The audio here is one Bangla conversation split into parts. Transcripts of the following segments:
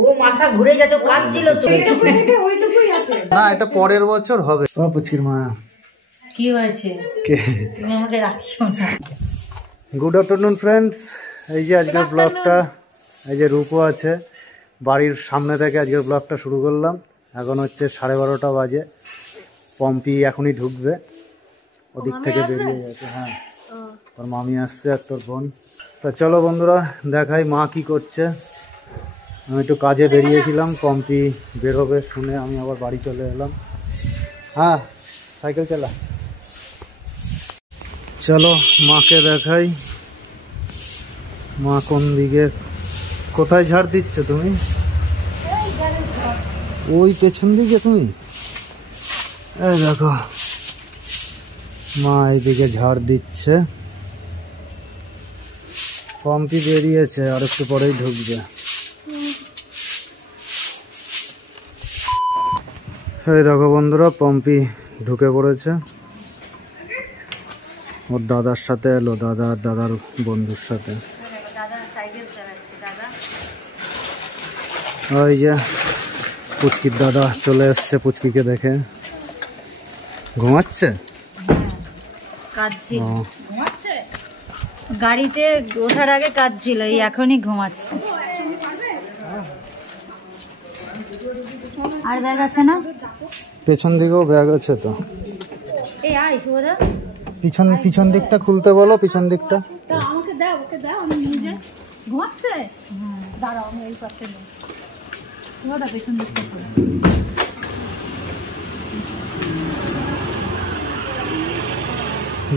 ও মাথা ঘুরে গেছে, কাঁদছিল তো। না, এটা পরের বছর হবে। পুচকির মা কি হয়েছে? তুমি আমাকে রাখিও না। গুড আফটারনুন ফ্রেন্ডস, এই যে আজকের ব্লগটা, এই যে রূপো আছে বাড়ির সামনে থেকে আজকের ব্লগটা শুরু করলাম। এখন হচ্ছে 12:30 বাজে। পম্পি এখনই ঢুকবে, ওদিক থেকে বেরিয়ে গেছে। হ্যাঁ, তোর মামি আসছে আর তোর বোন। তা চলো বন্ধুরা দেখাই মা কি করছে। আমি একটু কাজে বেরিয়েছিলাম, পম্পি বেরোবে শুনে আমি আবার বাড়ি চলে এলাম। হ্যাঁ, সাইকেল চালা। চলো মাকে দেখাই, মা কোন দিকে, কোথায় ঝাড় দিচ্ছ তুমি? ওই পেছন দিকে তুমি? এই দেখো মা এইদিকে ঝাড় দিচ্ছে। পম্পি বেরিয়েছে, আর একটু পরেই ঢুকবে। এই দেখো বন্ধুরা, পম্পি ঢুকে পড়েছে, ওর দাদার সাথে এলো, দাদার বন্ধুর সাথে। ওই যে পুচকির দাদা চলে এসছে পুচকিকে দেখে। ঘুমাচ্ছে? কাঁদছিল, গাড়িতে ওঠার আগে কাঁদছিল, এই এখনই ঘুমাচ্ছে। আর ব্যাগ আছে না? পেছন দিকেও ব্যাগ আছে তো। এই আয় শুভদা, পিছন দিকটা খুলতে বলো, পিছন দিকটা। আমাকে দাও, ওকে দাও, আমি নিয়ে যাই। ঘুমাচ্ছে? দাঁড়াও, আমি এই পাশে নেই। শুভদা পেছন দিকটা খুলে।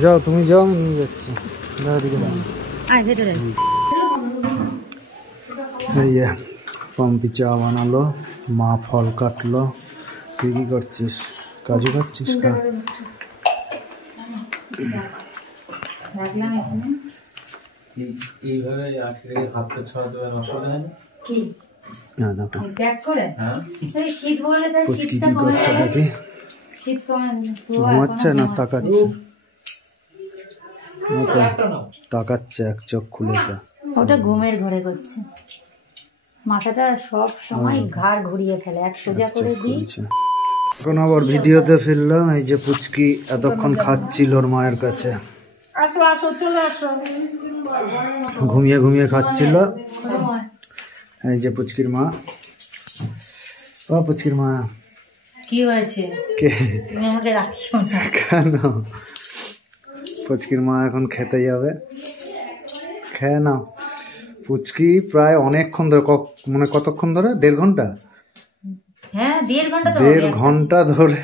যাও তুমি যাও, আমি নিয়ে যাচ্ছি। আয় ভেতরে। এই যে পম্পি চা বানালো, মা ফল কাটলো। তুই কি করছিস? কাজু খাচ্ছিস? ঘুমাচ্ছে না তাকাচ্ছে? তাকাচ্ছে, এক চোখ খুলেছে। ওটা ঘুমের ঘরে করছে, মাথাটা সব সময় ঘাড় ঘুরিয়ে ফেলে। এক সোজা করে দিই। এখন আবার ভিডিওতে ফিরলাম। এই যে পুচকি এতক্ষণ খাচ্ছিল ওর মায়ের কাছে, ঘুমিয়ে ঘুমিয়ে খাচ্ছিল। এই যে পুচকির মা। ও পুচকির মা, কি হয়েছে? তুমি আমাকে রাখিও না। কেন? পুচকির মা এখন খেতে যাবে, খেয়ে নাও। পুচকি প্রায় অনেকক্ষণ ধরে, মানে কতক্ষণ ধরে? 1.5 ঘন্টা? হ্যাঁ, 1.5 ঘন্টা ধরে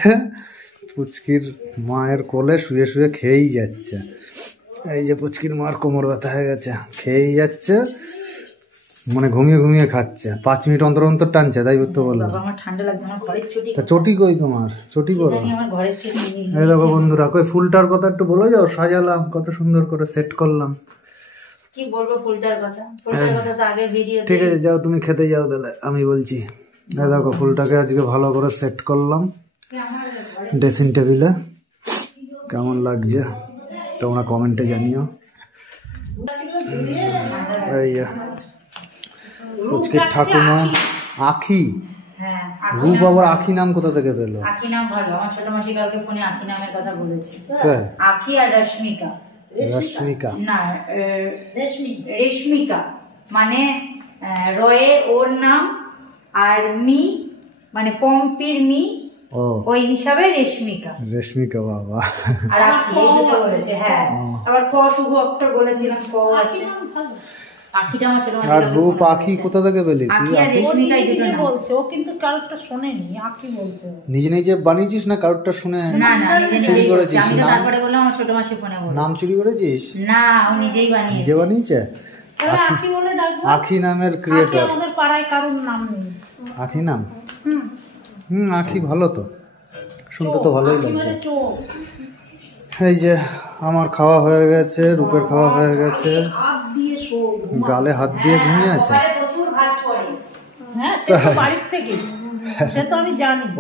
পুচকির মায়ের কোলে শুয়ে শুয়ে খেয়েই যাচ্ছে। এই যে পুচকির মার কোমর ব্যথা হয়ে গেছে, খেয়েই যাচ্ছে, মানে ঘুমিয়ে ঘুমিয়ে খাচ্ছে। 5 মিনিট অন্তর অন্তর টানছে, তাই তো বললো। তা চটি কই তোমার? চটি করো। এই দেখো বন্ধুরা, কই ফুলটার কথা একটু বলে যাও। সাজালাম, কত সুন্দর করে সেট করলাম। কি বলবো ফুলটার কথা? ফুলটার কথা তো আগে ভিডিও। ঠিক আছে, যাও তুমি খেতে যাও, তাহলে আমি বলছি। এই দেখো ফুলটাকে আজকে ভালো করে সেট করলাম ড্রেসিং টেবিলে। কেমন লাগছে তোমরা কমেন্টে জানিও। এই পুচকির ঠাকুমা আখি। রূপ আবার আখি নাম কোথা থেকে পেলো? আখি নাম ভালো, আমার ছোট মাসি কালকে ফোনে আখি নামের কথা বলেছে। আখি আর রশ্মিকা। রশ্মিকা না, রেশমিকা মানে রয়ে ওর নাম, আর মি মানে পম্পির মি, ওই হিসাবে রেশমিকা। রেশমিকা বাবা। আর আখি এই দুটো বলেছে। হ্যাঁ, আবার ক শুভ অক্ষর বলেছিলাম, ক আছে। আখিটা আমার ছোট মাসি। আর রূপ আখি কোথা থেকে পেলি? আখি আর রেশমিকা এই দুটো নাম বলছে ও, কিন্তু কারোরটা শুনেনি। আখি বলছে। নিজে নিজে বানিয়েছিস না কারোরটা শুনে? না না, নিজে নিজেই করেছিস। আমি তো তারপরে বললাম আমার ছোট মাসি ফোনে বলে। নাম চুরি করেছিস? না, ও নিজেই বানিয়েছে। নিজে বানিয়েছে? আখি বলে ডাকবো। আখি নামের ক্রিয়েটর। আমাদের পাড়ায় কারোর নাম নেই আখি নাম। আখি ভালো তো, শুনতে তো ভালোই লাগছে। এই যে আমার খাওয়া হয়ে গেছে, রূপের খাওয়া হয়ে গেছে। গালে হাত দিয়ে ঘুমিয়ে আছে।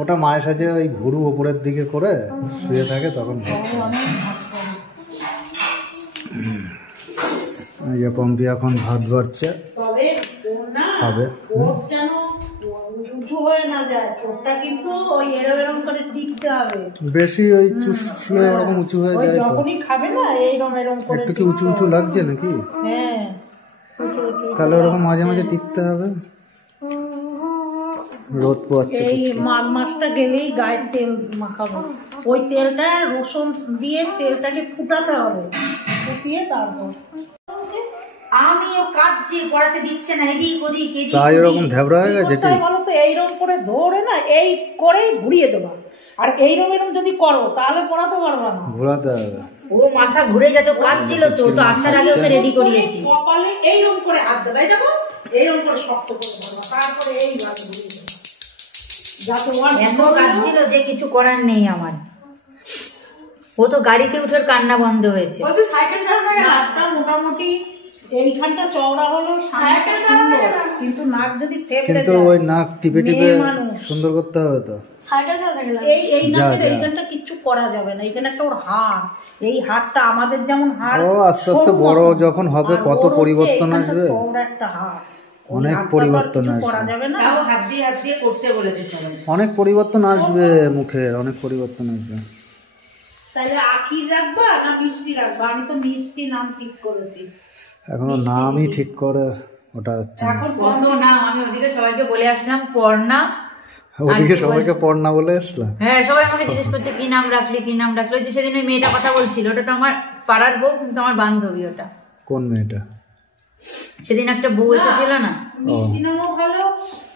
ওটা মায়ের সাথে ওই ভুরু ওপরের দিকে করে শুয়ে থাকে, তখন এই যে পম্পি এখন ভাত বাড়ছে, খাবে। না যায়, ঠোঁটটা কিন্তু ওই এরম করে টিকতে হবে। বেশি ওই চুষলে ওরকম উঁচু হয়ে যায় তো। যখনই খাবে না এরম করে একটু কি উঁচু উঁচু লাগছে নাকি? হ্যাঁ, তাহলে ওরকম মাঝে মাঝে টিপতে হবে। রোদ পোয়াচ্ছে। এই মাঘ মাসটা গেলেই গায়ে তেল মাখাবো। ওই তেলটা রসুন দিয়ে তেলটাকে ফুটাতে হবে, ফুটিয়ে তারপর আমিও কাঁদছি, পড়াতে দিচ্ছে না, এদিক ওদিক এদিক তাই ওদিক। ওরকম ধেবড়া হয়ে গেছে ঠিক। বলো তো এইরকম করে ধরে না, এই করেই ঘুরিয়ে দেবা। আর এইরকম যদি করো তাহলে পড়াতে পারবা না। ঘোরাতে হবে। ও মাথা ঘুরে গেছে, ও কাঁদছিল তো, তো আসার আগে ওকে রেডি করিয়েছি। কপালে এইরকম করে হাত দেবে, যাবো এইরকম করে শক্ত করে ধরবা, তারপরে এই ভাবে ঘুরিয়ে দেবা। যাতে ওর এত কাঁদছিল যে কিছু করার নেই আমার। ও তো গাড়িতে উঠে কান্না বন্ধ হয়েছে। ওই তো সাইকেল চালাবে, নাকটা মোটামুটি এইখানটা চওড়া হলো, সামনেটা সুন্দর, কিন্তু নাক যদি ফেপড়ে কিন্তু যায়, ওই নাক টিপে টিপে মেয়ে মানুষ। সুন্দর করতে হবে তো। এই নাকের এইখানটা কিচ্ছু করা যাবে না, এখানে একটা ওর হাড়, এই হাড়টা আমাদের যেমন হাড় ও আস্তে আস্তে বড় যখন হবে কত পরিবর্তন আসবে। একটা হাড়, অনেক পরিবর্তন আসবে। করা যাবে না। তাও হাত দিয়ে করতে বলেছে সবাই। অনেক পরিবর্তন আসবে মুখের, অনেক পরিবর্তন আসবে। তাহলে আখি রাখবা না মিষ্টি রাখবা? আমি তো মিষ্টি নাম ঠিক করেছি। এখনো নামই ঠিক করে ওটা হচ্ছে না। এখন কত নাম, আমি ওদিকে সবাইকে বলে আসলাম পড়না। ওদিকে সবাইকে পড়না বলে আসলাম। হ্যাঁ, সবাই আমাকে জিজ্ঞেস করছে কি নাম রাখলি, কি নাম রাখলি। ওই যে সেদিন ওই মেয়েটা কথা বলছিল, ওটা তো আমার পাড়ার বউ, কিন্তু আমার বান্ধবী ওটা। কোন মেয়েটা? সেদিন একটা বউ এসেছিল না, মিষ্টি নামও ভালো,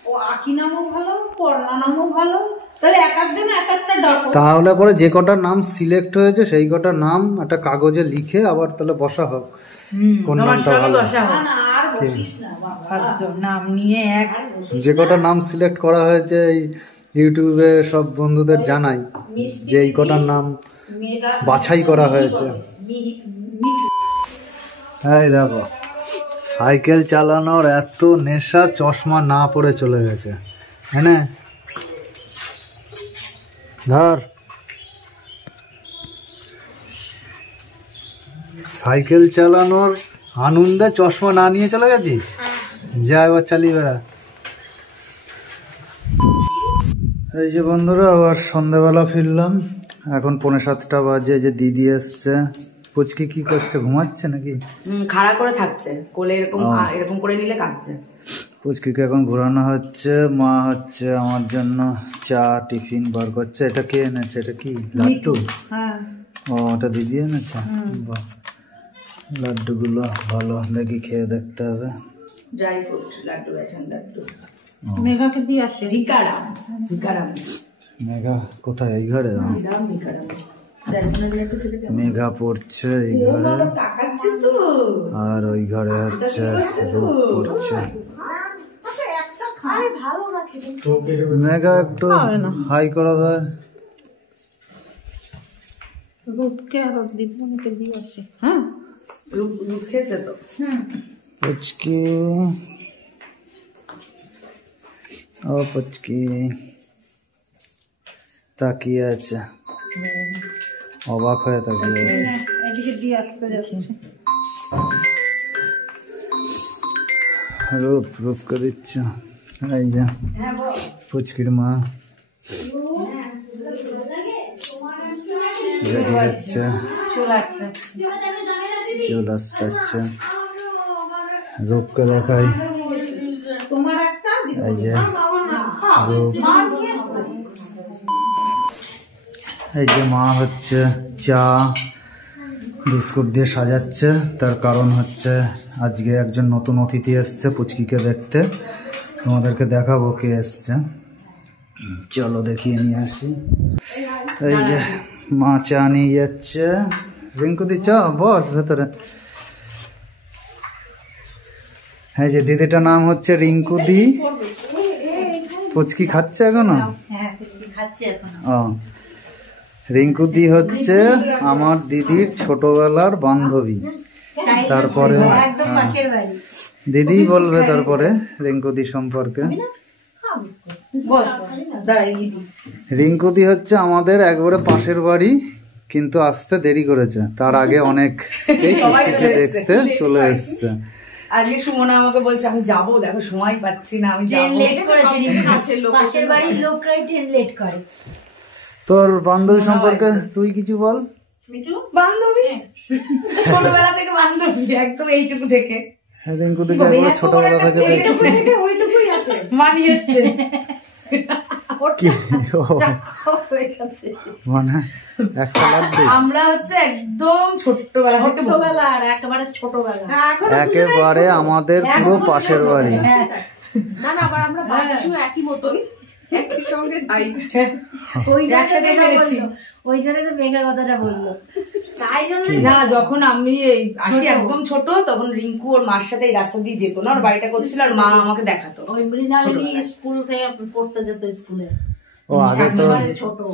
ও আখি নামও ভালো, পর্ণা নামও ভালো। তাহলে এক একজন এক একটা ডাকো। তাহলে পরে যে কটা নাম সিলেক্ট হয়েছে সেই কটা নাম একটা কাগজে লিখে আবার তাহলে বসা হোক কোন তোমার নামটা সঙ্গে ভালো। বসা হোক। না, আর বসিস না বাবা। ফালতু নাম নিয়ে এক যে কটা নাম সিলেক্ট করা হয়েছে এই ইউটিউবে সব বন্ধুদের জানাই যে এই কটার নাম মেয়েটা বাছাই করা হয়েছে। এই দেখো সাইকেল চালানোর এত নেশা, চশমা না পরে চলে গেছে। হ্যাঁ ধর, সাইকেল চালানোর আনন্দে চশমা না নিয়ে চলে গেছিস? যা এবার চালিয়ে বেড়া। এই যে বন্ধুরা আবার সন্ধ্যাবেলা ফিরলাম, এখন 6:45 বাজে। যে দিদি এসছে। পুচকি কি করছে, ঘুমাচ্ছে নাকি? খাড়া করে থাকছে, কোলে এরকম এরকম করে নিলে কাঁদছে। পুচকিকে এখন ঘোরানো হচ্ছে। মা হচ্ছে আমার জন্য চা টিফিন বার করছে। এটা কে এনেছে? এটা কি লাড্ডু? হ্যাঁ, ও ওটা দিদি এনেছে। বাহ, লাড্ডুগুলো ভালো, দেখি খেয়ে দেখতে হবে। ড্রাই ফ্রুট লাড্ডু, বেসন লাড্ডু। মেঘাকে দিয়ে আসে। ভিকারাম ভিকারাম মেঘা কোথায়? এই ঘরে? ভিকারাম ভিকারাম বেসনের লাড্ডু খেতে কেমন? মেঘা পড়ছে এই ঘরে, তাকাচ্ছে তো। আর ওই ঘরে হচ্ছে রূপ পড়ছে। মেঘা একটু হাই করে দেয়। রূপকে আর দিদিমণিকে দিয়ে আসে। হ্যাঁ, দুধ খেয়েছে তো। পুচকি, ও পুচকি তাকিয়ে আছে, অবাক হয়ে তাকিয়ে আছে। এদিকে দিয়ে আসতে যাচ্ছে। রূপ রূপকে দিচ্ছ। এই যে পুচকির মা রেডি হচ্ছে, চুল আসতে। রূপকে দেখাই। তোমার একটা এই যে রূপ, এই যে মা হচ্ছে চা বিস্কুট দিয়ে সাজাচ্ছে। তার কারণ হচ্ছে আজকে একজন নতুন অতিথি এসছে পুচকিকে দেখতে। তোমাদেরকে দেখাবো কে এসছে, চলো দেখিয়ে নিয়ে আসি। এই যে মা চা নিয়ে যাচ্ছে। রিঙ্কুদি চা, বস ভেতরে। হ্যাঁ, যে দিদিটার নাম হচ্ছে রিঙ্কুদি। পুচকি খাচ্ছে এখনো? হ্যাঁ, পুচকি খাচ্ছে এখনো। ও, রিঙ্কুদি হচ্ছে আমার দিদির ছোটবেলার বান্ধবী। তারপরে একদম পাশের বাড়ি। দিদি বলবে তারপরে রিঙ্কুদি সম্পর্কে। বস দাঁড়াই দিদি। রিঙ্কুদি হচ্ছে আমাদের একবারে পাশের বাড়ি, কিন্তু আসতে দেরি করেছে। তার আগে অনেক এই পুচকিকে দেখতে চলে এসছে। আজকে সুমনা আমাকে বলছে আমি যাবো, দেখো সময় পাচ্ছি না, আমি ট্রেন যাবো। লেট করেছে, কাছের লোক পাশের বাড়ির লোকরাই ট্রেন লেট করে। তোর বান্ধবী সম্পর্কে তুই কিছু বল। মিঠু বান্ধবী ছোটবেলা থেকে বান্ধবী, একদম এইটুকু থেকে রিঙ্কু দিকে একবার ছোটবেলা থেকে দেখছি। ওইটুকুই আছে মানিয়ে এসছে। কি ও, মানে একটা লাড্ডু আমরা হচ্ছে একদম ছোট্টবেলা থেকে ছোটবেলা আর একেবারে ছোটবেলা। একেবারে আমাদের পুরো পাশের বাড়ি। না না, আবার আমরা বাচ্চাও একই মতনই, একই সঙ্গে তাই ওই একসাথে বেড়েছি। ওই জন্য তো মেঘা কথাটা বললো, তাই জন্য না যখন আমি এই আসি একদম ছোট, তখন রিঙ্কু ওর মার সাথে এই রাস্তা দিয়ে যেত না, ওর বাড়িটা করছিল আর মা আমাকে দেখাতো। ওই মৃণালিনী স্কুল থেকে পড়তে যেত স্কুলে। ও আগে তো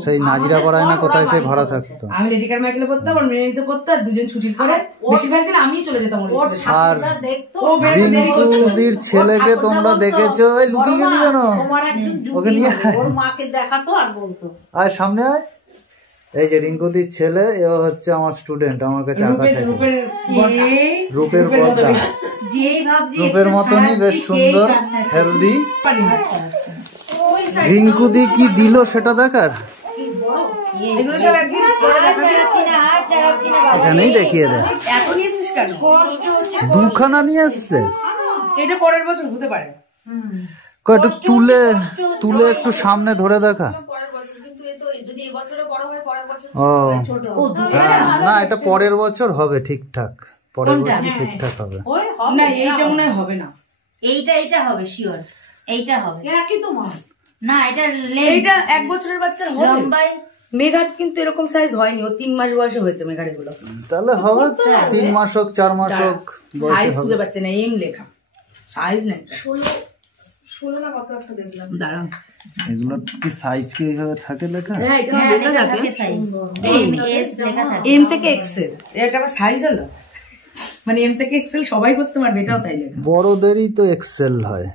সেই নাজিরা পাড়ায় না কোথায় সেই ভাড়া থাকতো। আমি লেডিকার মাইকেলে পড়তাম, ওর মেয়েতে পড়তো, আর দুজন ছুটির পরে বেশিরভাগ দিন আমি চলে যেতাম ওর স্কুলে। আর দেখতো ও বেরোতে দেরি করতো। রিঙ্কুদির ছেলেকে তোমরা দেখেছো, ওই লুকিয়ে গেলি কেন? তোমার একজন ওকে জুটি নিয়ে হবে, ওর মাকে দেখাতো আর বলতো। আয় সামনে আয়। এই যে রিঙ্কুদির ছেলে, ও হচ্ছে আমার স্টুডেন্ট, আমার কাছে আঁকা শেখে। রূপের পর্দা, যেই ভাবছি রূপের মতনই বেশ সুন্দর, হেলদি। রিঙ্কুদি কি দিল সেটা দেখার, এগুলো সব একদিন পরে দেখাবি। এখানেই দেখিয়ে দে। এখন এসেছিস কেন? দুখানা নিয়ে এসছে। এটা পরের বছর হতে পারে। একটু তুলে তুলে একটু সামনে ধরে দেখা। পরের বছর, কিন্তু এ তো যদি এবছরে বড় হয় পরের বছর ও হ্যাঁ, না এটা পরের বছর হবে ঠিকঠাক, পরের বছর ঠিকঠাক হবে। ওই হবে না এইটা মনে হয় হবে না। এইটা হবে শিওর, এইটা হবে একই তোমার। না, এটা এইটা 1 বছরের বাচ্চার হবে। লম্বাই মেঘার কিন্তু এরকম সাইজ হয়নি, ও 3 মাস বয়সে হয়েছে মেঘার এগুলো। তাহলে হবে 3 মাস হোক 4 মাস হোক বয়সে সাইজ হবে। খুঁজে পাচ্ছে না, এম লেখা সাইজ নাই। 16 না কত একটা দেখলাম। দাঁড়ান, এগুলো কি সাইজ কি এইভাবে থাকে লেখা? হ্যাঁ এখানে হ্যাঁ, লেখা লেখা থাকে থাকে সাইজ, এম এস লেখা থাকে। এম থেকে এক্সেল, এটা আবার সাইজ হলো, মানে এম থেকে এক্সেল সবাই করতে পারবে, এটাও তাই লেখা। বড়দেরই তো এক্সেল হয়।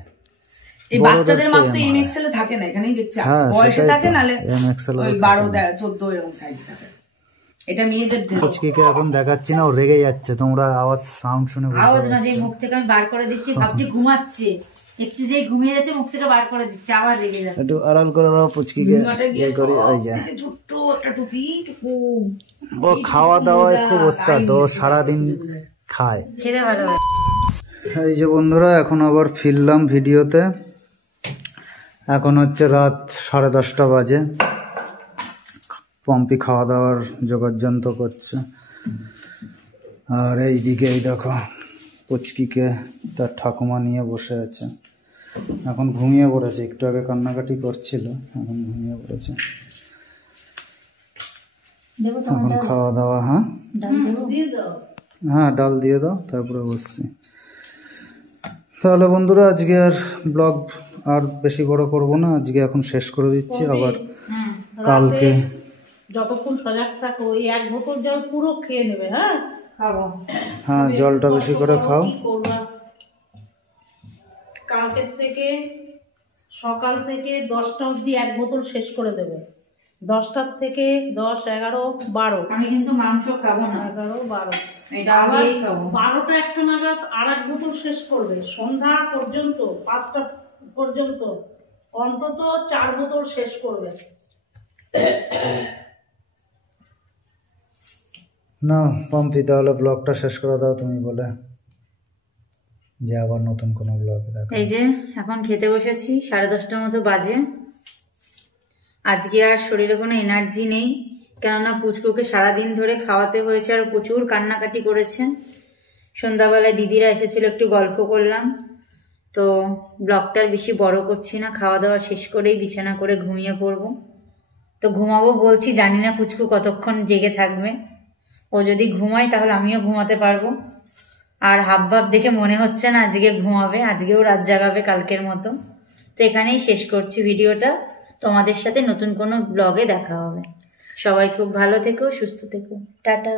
এই বাচ্চাদের মাত্র এম এক্সেল এ থাকে না, এখানেই দেখছি আছে, হ্যাঁ, বয়সে সেটাই থাকে তো। নালে M XL ওই থাকে 12 14 এরকম সাইজ থাকে। এটা মেয়েদের পুচকিকে এখন দেখাচ্ছি না, ও রেগে যাচ্ছে, তোমরা আওয়াজ সাউন্ড শুনে বুঝতে আওয়াজ না, পারছো। যে মুখ থেকে আমি বার করে দিচ্ছি, ভাবছি ঘুমাচ্ছে, একটু যেই ঘুমিয়ে যাচ্ছে মুখ থেকে বার করে দিচ্ছে, আবার রেগে যাচ্ছে। একটু আড়াল করে দাও পুচকিকে, ইয়ে করি। ওই যে ছোট্ট একটা টুপি টুকু। ও খাওয়া দাওয়ায় খুব ওস্তাদ, ও সারাদিন খায়। খেতে ভালো হয়। এই যে বন্ধুরা এখন আবার ফিরলাম ভিডিওতে। এখন হচ্ছে রাত 10:30 বাজে। পম্পি খাওয়া দাওয়ার জোগাড়যন্ত্র করছে, আর এইদিকে এই দেখো পুচকিকে তার ঠাকুমা নিয়ে বসে আছে। এখন ঘুমিয়ে পড়েছে, একটু আগে কান্নাকাটি করছিল, এখন ঘুমিয়ে পড়েছে। দেবো তো এখন খাওয়া দাওয়া, হ্যাঁ ডাল দেবো? দিয়ে দাও। হ্যাঁ ডাল দিয়ে দাও, তারপরে বসছি। তাহলে বন্ধুরা আজকে আর ব্লগ আর বেশি বড় করব না, আজকে এখন শেষ করে দিচ্ছি। আবার কালকে যতক্ষণ সজাগ থাকো ওই 1 বোতল জল পুরো খেয়ে নেবে। হ্যাঁ খাবো। হ্যাঁ জলটা বেশি করে খাও। কি করবা? কালকের থেকে সকাল থেকে 10টা অবধি 1 বোতল শেষ করে দেবে। 10টার থেকে 10, 11, 12, আমি কিন্তু মাংস খাবো না, 11, 12, এটা দিয়েই খাবো। 12টা 1টা নাগাদ আর 1 বোতল শেষ করবে। সন্ধ্যা পর্যন্ত 5টা পর্যন্ত অন্তত 4 বোতল শেষ করবে। না পম্পি তাহলে ব্লগটা শেষ করে দাও তুমি, বলে যে আবার নতুন কোনো ব্লগে দেখো। এই যে এখন খেতে বসেছি, 10:30টার মতো বাজে। আজকে আর শরীরে কোনো এনার্জি নেই, কেননা পুচকুকে সারাদিন ধরে খাওয়াতে হয়েছে আর প্রচুর কান্নাকাটি করেছে। সন্ধ্যাবেলায় দিদিরা এসেছিল, একটু গল্প করলাম। তো ব্লগটার বেশি বড় করছি না, খাওয়া দাওয়া শেষ করেই বিছানা করে ঘুমিয়ে পড়বো। তো ঘুমাবো বলছি, জানি না পুচকু কতক্ষণ জেগে থাকবে। ও যদি ঘুমায় তাহলে আমিও ঘুমাতে পারবো। আর হাব ভাব দেখে মনে হচ্ছে না আজকে ঘুমাবে, আজকেও রাত জাগাবে কালকের মতো। তো এখানেই শেষ করছি ভিডিওটা। তোমাদের সাথে নতুন কোনো ব্লগে দেখা হবে। সবাই খুব ভালো থেকো, সুস্থ থেকো, টাটা।